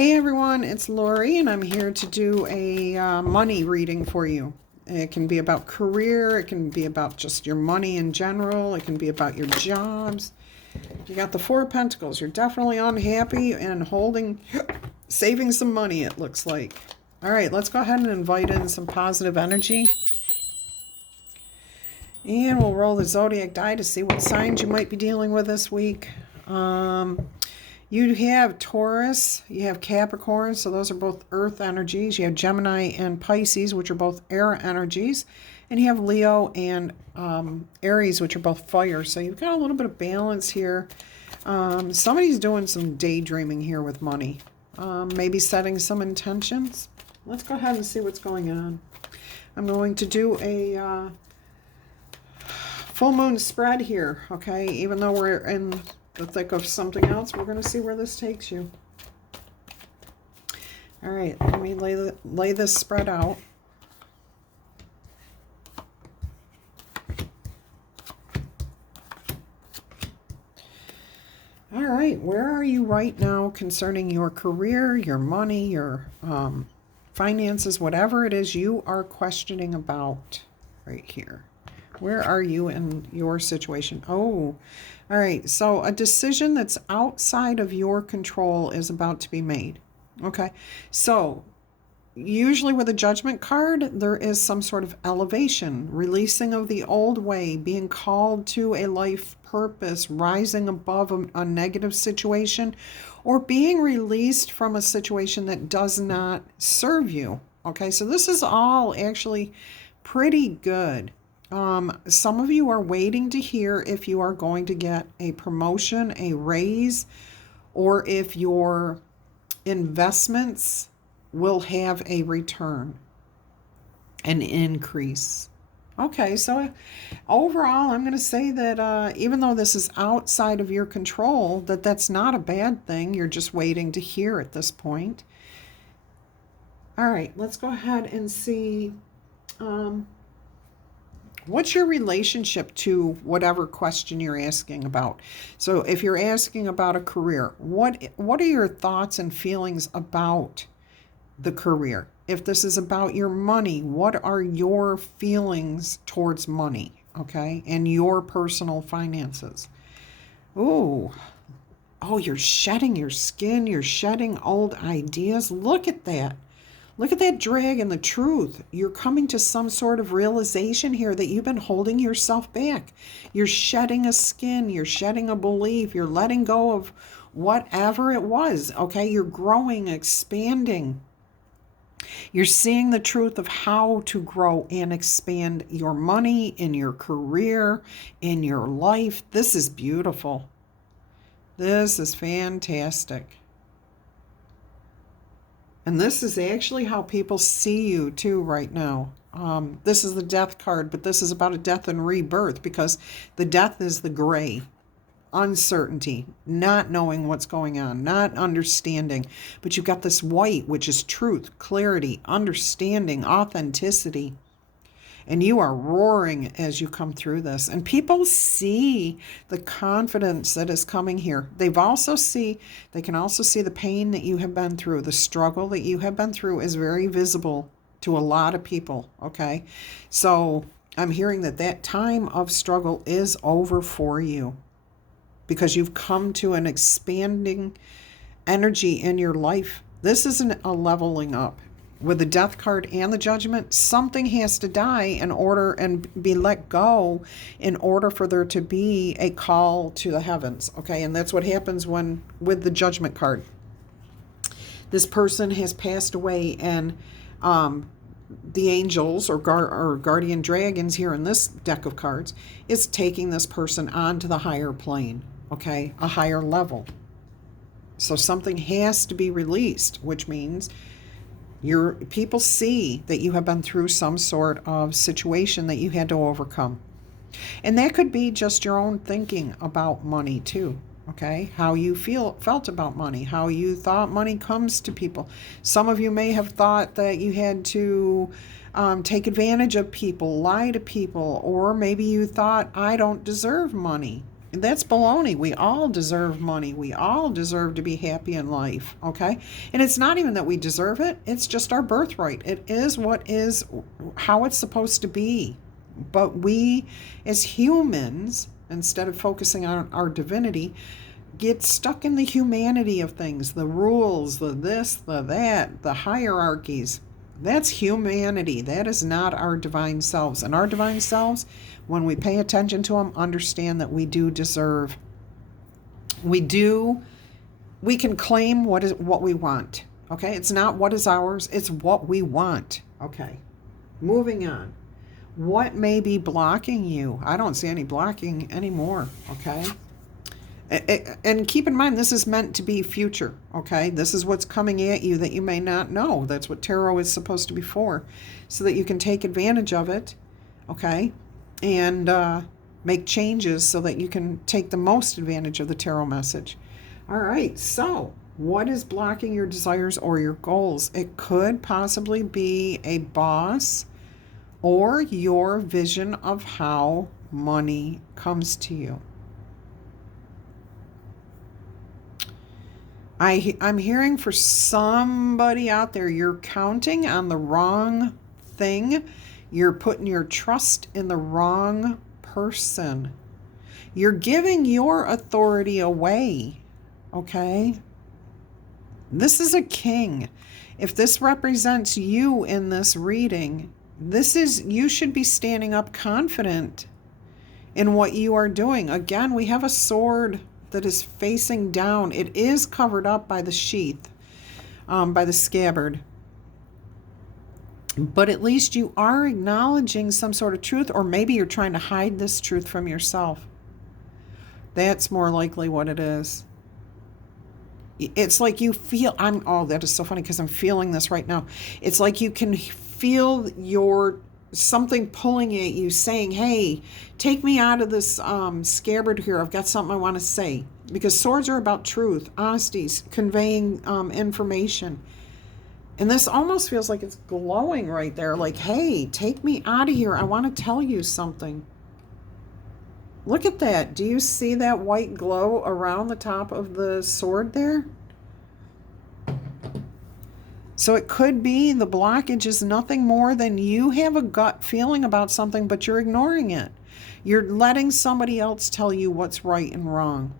Hey everyone, it's Laurie, and I'm here to do a money reading for you. It can be about career, it can be about just your money in general, it can be about your jobs. You got the Four of Pentacles. You're definitely unhappy and saving some money, it looks like. All right, let's go ahead and invite in some positive energy. And we'll roll the zodiac die to see what signs you might be dealing with this week. You have Taurus, you have Capricorn, so those are both earth energies. You have Gemini and Pisces, which are both air energies. And you have Leo and Aries, which are both fire. So you've got a little bit of balance here. Somebody's doing some daydreaming here with money. Maybe setting some intentions. Let's go ahead and see what's going on. I'm going to do a full moon spread here, okay? Even though we're in the thick of something else, we're going to see where this takes you. All right, let me lay this spread out. All right, where are you right now concerning your career, your money, your finances, whatever it is you are questioning about right here? Where are you in your situation? Oh, all right. So a decision that's outside of your control is about to be made. Okay. So usually with a judgment card, there is some sort of elevation, releasing of the old way, being called to a life purpose, rising above a negative situation, or being released from a situation that does not serve you. Okay. So this is all actually pretty good. Some of you are waiting to hear if you are going to get a promotion, a raise, or if your investments will have a return, an increase. Okay, so overall, I'm going to say that even though this is outside of your control, that's not a bad thing. You're just waiting to hear at this point. All right, let's go ahead and see... what's your relationship to whatever question you're asking about? So if you're asking about a career, what are your thoughts and feelings about the career? If this is about your money, what are your feelings towards money, okay, and your personal finances? Ooh. Oh, you're shedding your skin. You're shedding old ideas. Look at that. Look at that dragon, the truth. You're coming to some sort of realization here that you've been holding yourself back. You're shedding a skin. You're shedding a belief. You're letting go of whatever it was, okay? You're growing, expanding. You're seeing the truth of how to grow and expand your money, in your career, in your life. This is beautiful. This is fantastic. And this is actually how people see you too right now. This is the death card, but this is about a death and rebirth, because the death is the gray. Uncertainty, not knowing what's going on, not understanding. But you've got this white, which is truth, clarity, understanding, authenticity. And you are roaring as you come through this. And people see the confidence that is coming here. They can also see the pain that you have been through. The struggle that you have been through is very visible to a lot of people, okay? So I'm hearing that time of struggle is over for you, because you've come to an expanding energy in your life. This isn't a leveling up. With the death card and the judgment, something has to die in order and be let go in order for there to be a call to the heavens. Okay, and that's what happens with the judgment card. This person has passed away, and the angels or guardian dragons here in this deck of cards is taking this person onto the higher plane. Okay, a higher level. So something has to be released, which means people see that you have been through some sort of situation that you had to overcome. And that could be just your own thinking about money too, okay? How you felt about money, how you thought money comes to people. Some of you may have thought that you had to take advantage of people, lie to people, or maybe you thought, I don't deserve money. That's baloney. We all deserve money. We all deserve to be happy in life, okay? And it's not even that we deserve it. It's just our birthright. It is how it's supposed to be. But we, as humans, instead of focusing on our divinity, get stuck in the humanity of things, the rules, the this, the that, the hierarchies. That's humanity. That is not our divine selves. And our divine selves, when we pay attention to them, understand that we do deserve. We can claim what we want. Okay? It's not what is ours, it's what we want. Okay. Moving on. What may be blocking you? I don't see any blocking anymore. Okay? And keep in mind, this is meant to be future, okay? This is what's coming at you that you may not know. That's what tarot is supposed to be for, so that you can take advantage of it, okay? And make changes so that you can take the most advantage of the tarot message. All right, so what is blocking your desires or your goals? It could possibly be a boss or your vision of how money comes to you. I'm hearing for somebody out there, you're counting on the wrong thing. You're putting your trust in the wrong person. You're giving your authority away, okay? This is a king. If this represents you in this reading, you should be standing up confident in what you are doing. Again, we have a sword that is facing down. It is covered up by the sheath, by the scabbard. But at least you are acknowledging some sort of truth, or maybe you're trying to hide this truth from yourself. That's more likely what it is. It's like you feel, that is so funny because I'm feeling this right now. It's like you can feel something pulling at you saying, hey, take me out of this scabbard here. I've got something I want to say. Because swords are about truth, honesty, conveying information. And this almost feels like it's glowing right there. Like, hey, take me out of here. I want to tell you something. Look at that. Do you see that white glow around the top of the sword there? So it could be the blockage is nothing more than you have a gut feeling about something, but you're ignoring it. You're letting somebody else tell you what's right and wrong,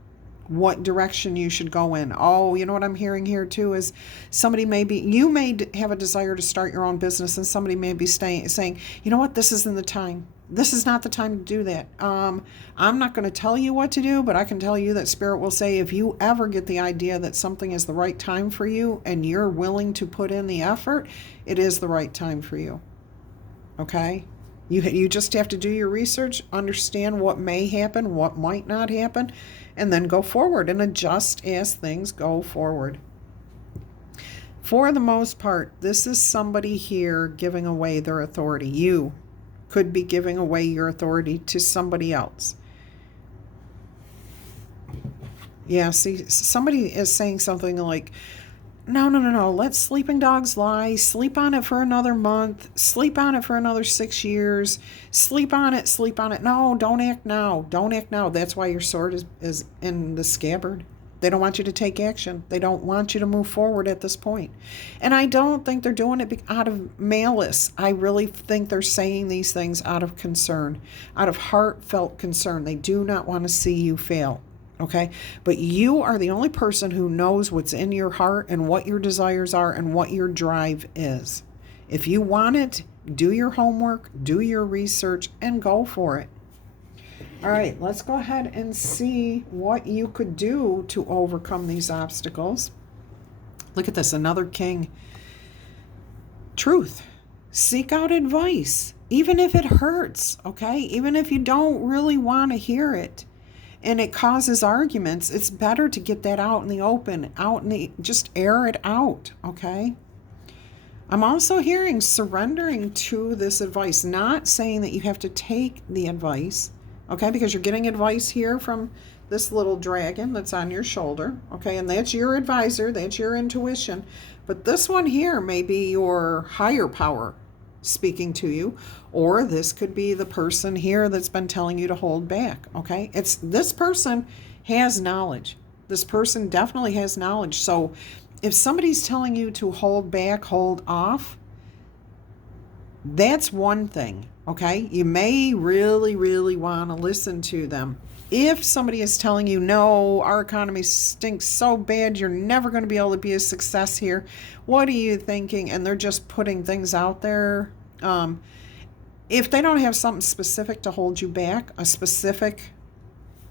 what direction you should go in. Oh, you know what I'm hearing here too is you may have a desire to start your own business, and somebody may be saying, you know what, this isn't the time. This is not the time to do that. I'm not going to tell you what to do, but I can tell you that Spirit will say if you ever get the idea that something is the right time for you and you're willing to put in the effort, it is the right time for you. Okay? You just have to do your research, understand what may happen, what might not happen, and then go forward and adjust as things go forward. For the most part, this is somebody here giving away their authority. You could be giving away your authority to somebody else. Yeah, see, somebody is saying something like, no, let sleeping dogs lie. Sleep on it for another month. Sleep on it for another 6 years. Sleep on it. No, don't act now. That's why your sword is in the scabbard. They don't want you to take action. They don't want you to move forward at this point. And I don't think they're doing it out of malice. I really think they're saying these things out of concern, out of heartfelt concern. They do not want to see you fail. Okay? But you are the only person who knows what's in your heart and what your desires are and what your drive is. If you want it, do your homework, do your research, and go for it. All right, let's go ahead and see what you could do to overcome these obstacles. Look at this, another king. Truth. Seek out advice, even if it hurts, okay? Even if you don't really want to hear it and it causes arguments, it's better to get that out in the open, just air it out, okay? I'm also hearing surrendering to this advice, not saying that you have to take the advice, okay, because you're getting advice here from this little dragon that's on your shoulder, okay, and that's your advisor, that's your intuition. But this one here may be your higher power, speaking to you, or this could be the person here that's been telling you to hold back. Okay, it's this person has knowledge. This person definitely has knowledge. So if somebody's telling you to hold back, hold off, that's one thing. Okay, you may really, really want to listen to them. If somebody is telling you, no, our economy stinks so bad, you're never going to be able to be a success here, what are you thinking? And they're just putting things out there. If they don't have something specific to hold you back, a specific,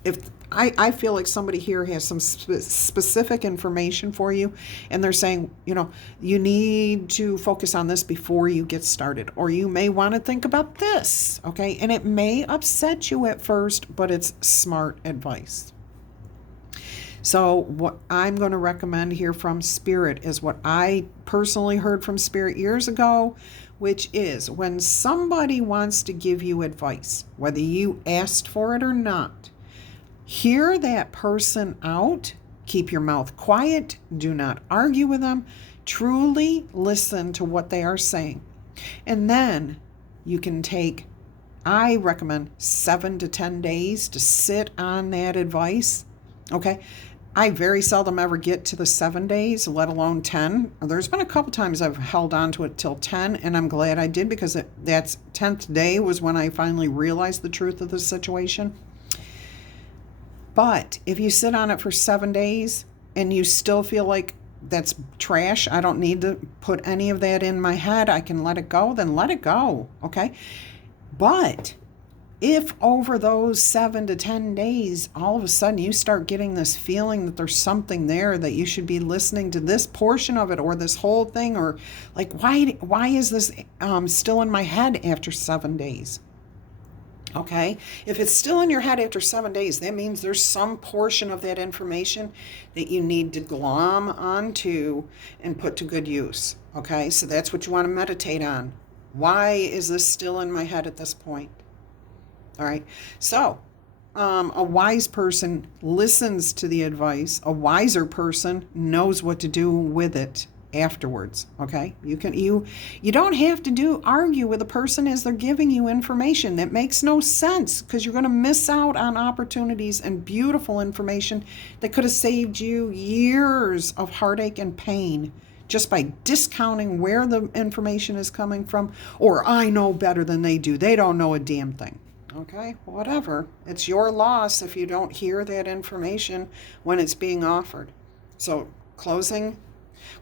if I feel like somebody here has some specific information for you, and they're saying, you need to focus on this before you get started, or you may want to think about this, okay? And it may upset you at first, but it's smart advice. So what I'm going to recommend here from Spirit is what I personally heard from Spirit years ago, which is when somebody wants to give you advice, whether you asked for it or not, hear that person out, keep your mouth quiet, do not argue with them, truly listen to what they are saying. And then you can take, I recommend 7 to 10 days to sit on that advice, okay? I very seldom ever get to the 7 days, let alone 10. There's been a couple times I've held on to it till 10, and I'm glad I did, because that's 10th day was when I finally realized the truth of the situation. But if you sit on it for 7 days and you still feel like that's trash, I don't need to put any of that in my head, I can let it go, then let it go, okay? But if over those 7 to 10 days, all of a sudden you start getting this feeling that there's something there, that you should be listening to this portion of it or this whole thing, or like, why is this still in my head after 7 days? Okay, if it's still in your head after 7 days, that means there's some portion of that information that you need to glom onto and put to good use. Okay, so that's what you want to meditate on. Why is this still in my head at this point? All right, so a wise person listens to the advice. A wiser person knows what to do with it afterwards. Okay, you don't have to argue with a person as they're giving you information that makes no sense, because you're going to miss out on opportunities and beautiful information that could have saved you years of heartache and pain just by discounting where the information is coming from, or I know better than they do, they don't know a damn thing. Okay, whatever, it's your loss if you don't hear that information when it's being offered. So closing,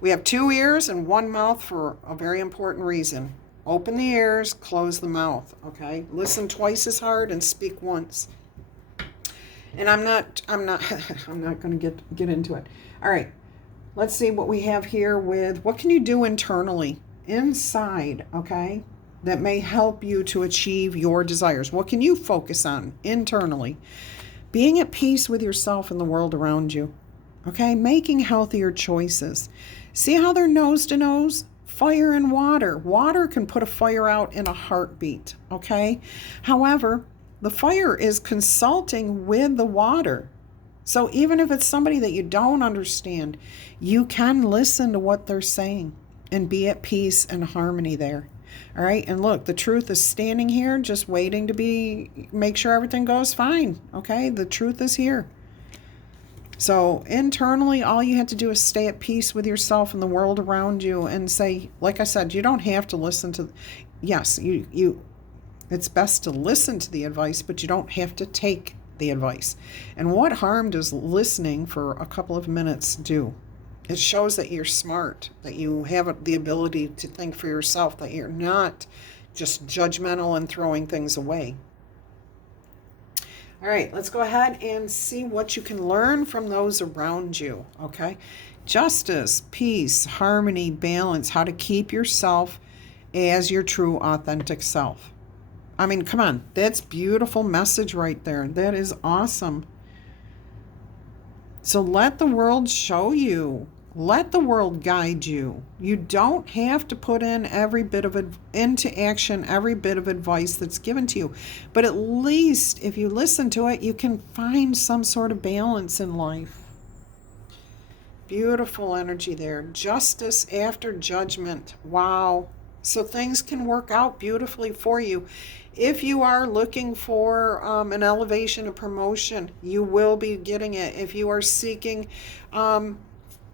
we have 2 ears and 1 mouth for a very important reason. Open the ears, close the mouth, okay? Listen twice as hard and speak once. And I'm not going to get into it. All right, let's see what we have here with what can you do internally, inside, okay, that may help you to achieve your desires. What can you focus on internally? Being at peace with yourself and the world around you. Okay, making healthier choices. See how they're nose to nose? Fire and water. Water can put a fire out in a heartbeat, okay? However, the fire is consulting with the water. So even if it's somebody that you don't understand, you can listen to what they're saying and be at peace and harmony there. All right, and look, the truth is standing here just waiting to make sure everything goes fine, okay? The truth is here. So internally, all you have to do is stay at peace with yourself and the world around you, and say, like I said, you don't have to listen to, yes, it's best to listen to the advice, but you don't have to take the advice. And what harm does listening for a couple of minutes do? It shows that you're smart, that you have the ability to think for yourself, that you're not just judgmental and throwing things away. All right, let's go ahead and see what you can learn from those around you, okay? Justice, peace, harmony, balance, how to keep yourself as your true, authentic self. I mean, come on, that's beautiful message right there. That is awesome. So let the world show you. Let the world guide you. You don't have to put into action every bit of advice that's given to you. But at least if you listen to it, you can find some sort of balance in life. Beautiful energy there. Justice after judgment. Wow. So things can work out beautifully for you. If you are looking for an elevation, a promotion, you will be getting it. If you are seeking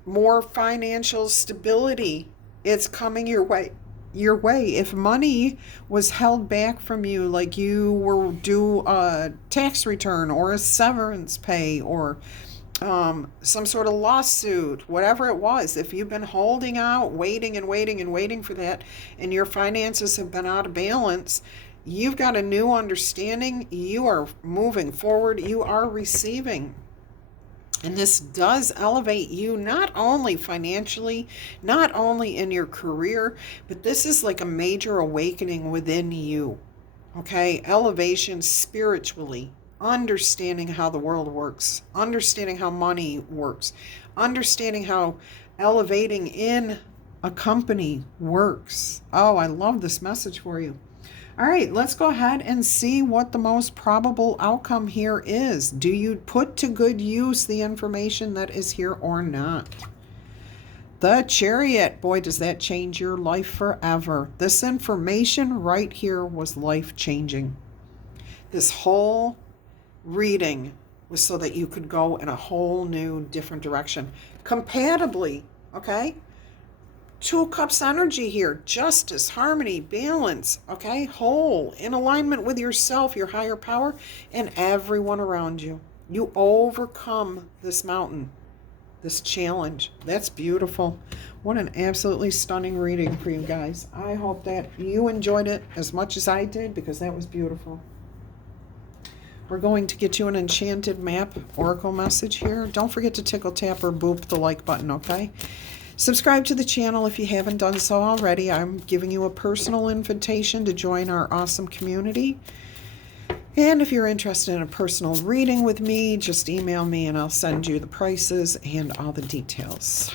more financial stability, it's coming your way. Your way. If money was held back from you, like you were due a tax return or a severance pay or some sort of lawsuit, whatever it was, if you've been holding out, waiting and waiting and waiting for that, and your finances have been out of balance, you've got a new understanding. You are moving forward. You are receiving. And this does elevate you not only financially, not only in your career, but this is like a major awakening within you. Okay? Elevation spiritually, understanding how the world works, understanding how money works, understanding how elevating in a company works. Oh, I love this message for you. All right, let's go ahead and see what the most probable outcome here is. Do you put to good use the information that is here or not? The Chariot. Boy, does that change your life forever. This information right here was life-changing. This whole reading was so that you could go in a whole new, different direction. Compatibly, okay? Two of Cups energy here. Justice, harmony, balance, okay? Whole, in alignment with yourself, your higher power, and everyone around you. You overcome this mountain, this challenge. That's beautiful. What an absolutely stunning reading for you guys. I hope that you enjoyed it as much as I did, because that was beautiful. We're going to get you an enchanted map oracle message here. Don't forget to tickle, tap, or boop the like button, okay? Subscribe to the channel if you haven't done so already. I'm giving you a personal invitation to join our awesome community. And if you're interested in a personal reading with me, just email me and I'll send you the prices and all the details.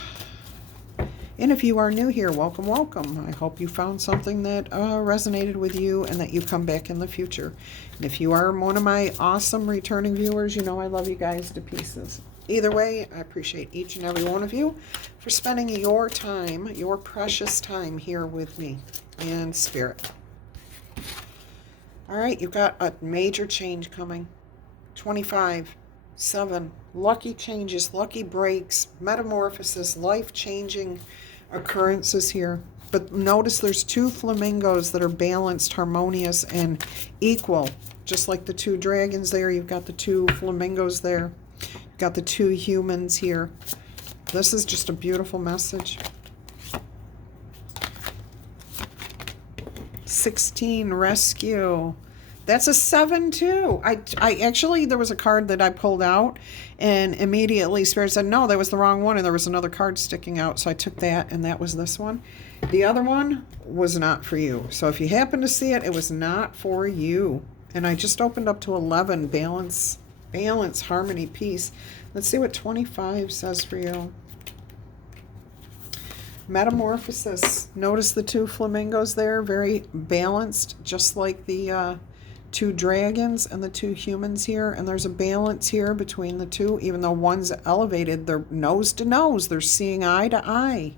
And if you are new here, welcome, welcome. I hope you found something that resonated with you and that you come back in the future. And if you are one of my awesome returning viewers, you know I love you guys to pieces. Either way, I appreciate each and every one of you for spending your time, your precious time here with me in spirit. All right, you've got a major change coming. 25, 7, lucky changes, lucky breaks, metamorphosis, life-changing occurrences here. But notice there's two flamingos that are balanced, harmonious, and equal. Just like the two dragons there, you've got the two flamingos there. You've got the two humans here. This is just a beautiful message. 16, rescue. That's a 7 too. I actually, there was a card that I pulled out and immediately Spirit said, no, that was the wrong one. And there was another card sticking out. So I took that and that was this one. The other one was not for you. So if you happen to see it, it was not for you. And I just opened up to 11, balance, harmony, peace. Let's see what 25 says for you. Metamorphosis. Notice the two flamingos there, very balanced, just like the two dragons and the two humans here. And there's a balance here between the two, even though one's elevated, they're nose to nose, they're seeing eye to eye.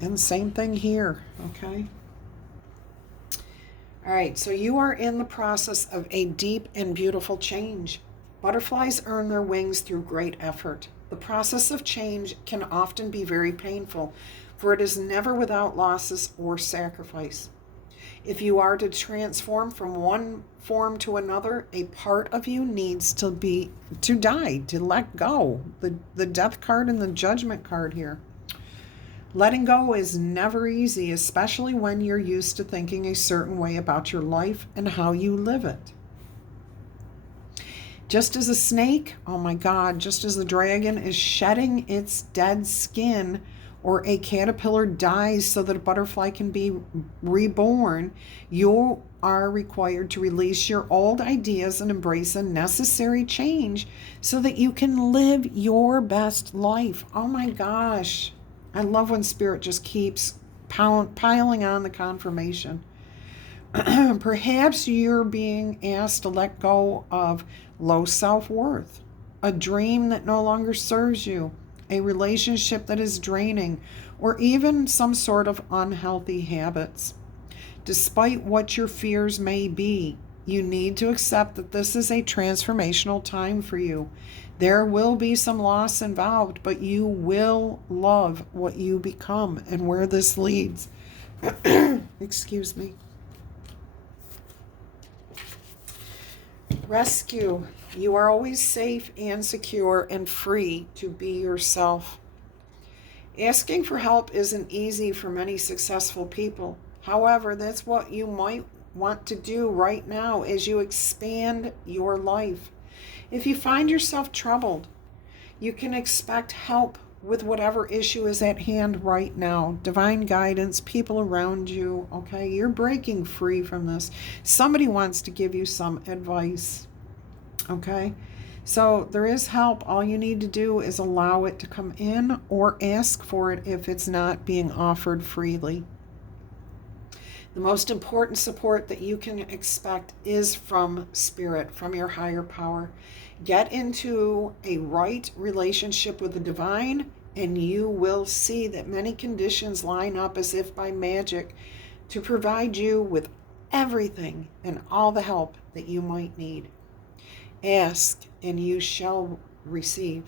And the same thing here, okay? All right, so you are in the process of a deep and beautiful change. Butterflies earn their wings through great effort. The process of change can often be very painful, for it is never without losses or sacrifice. If you are to transform from one form to another, a part of you needs to die, to let go. The death card and the judgment card here. Letting go is never easy, especially when you're used to thinking a certain way about your life and how you live it. Just as a snake, oh my God, just as the dragon is shedding its dead skin, or a caterpillar dies so that a butterfly can be reborn, you are required to release your old ideas and embrace a necessary change so that you can live your best life. Oh my gosh. I love when Spirit just keeps piling on the confirmation. Perhaps you're being asked to let go of low self-worth, a dream that no longer serves you, a relationship that is draining, or even some sort of unhealthy habits. Despite what your fears may be, you need to accept that this is a transformational time for you. There will be some loss involved, but you will love what you become and where this leads. Excuse me. Rescue. You are always safe and secure and free to be yourself. Asking for help isn't easy for many successful people. However, that's what you might want to do right now as you expand your life. If you find yourself troubled, you can expect help with whatever issue is at hand right now. Divine guidance, people around you, okay? You're breaking free from this. Somebody wants to give you some advice, okay? So there is help. All you need to do is allow it to come in or ask for it if it's not being offered freely. The most important support that you can expect is from spirit, from your higher power. Get into a right relationship with the divine, and you will see that many conditions line up as if by magic to provide you with everything and all the help that you might need. Ask, and you shall receive.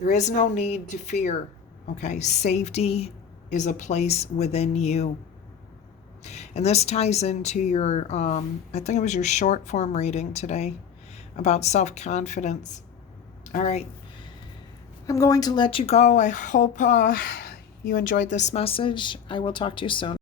There is no need to fear, okay? Safety is a place within you. And this ties into your, I think it was your short form reading today about self-confidence. All right. I'm going to let you go. I hope you enjoyed this message. I will talk to you soon.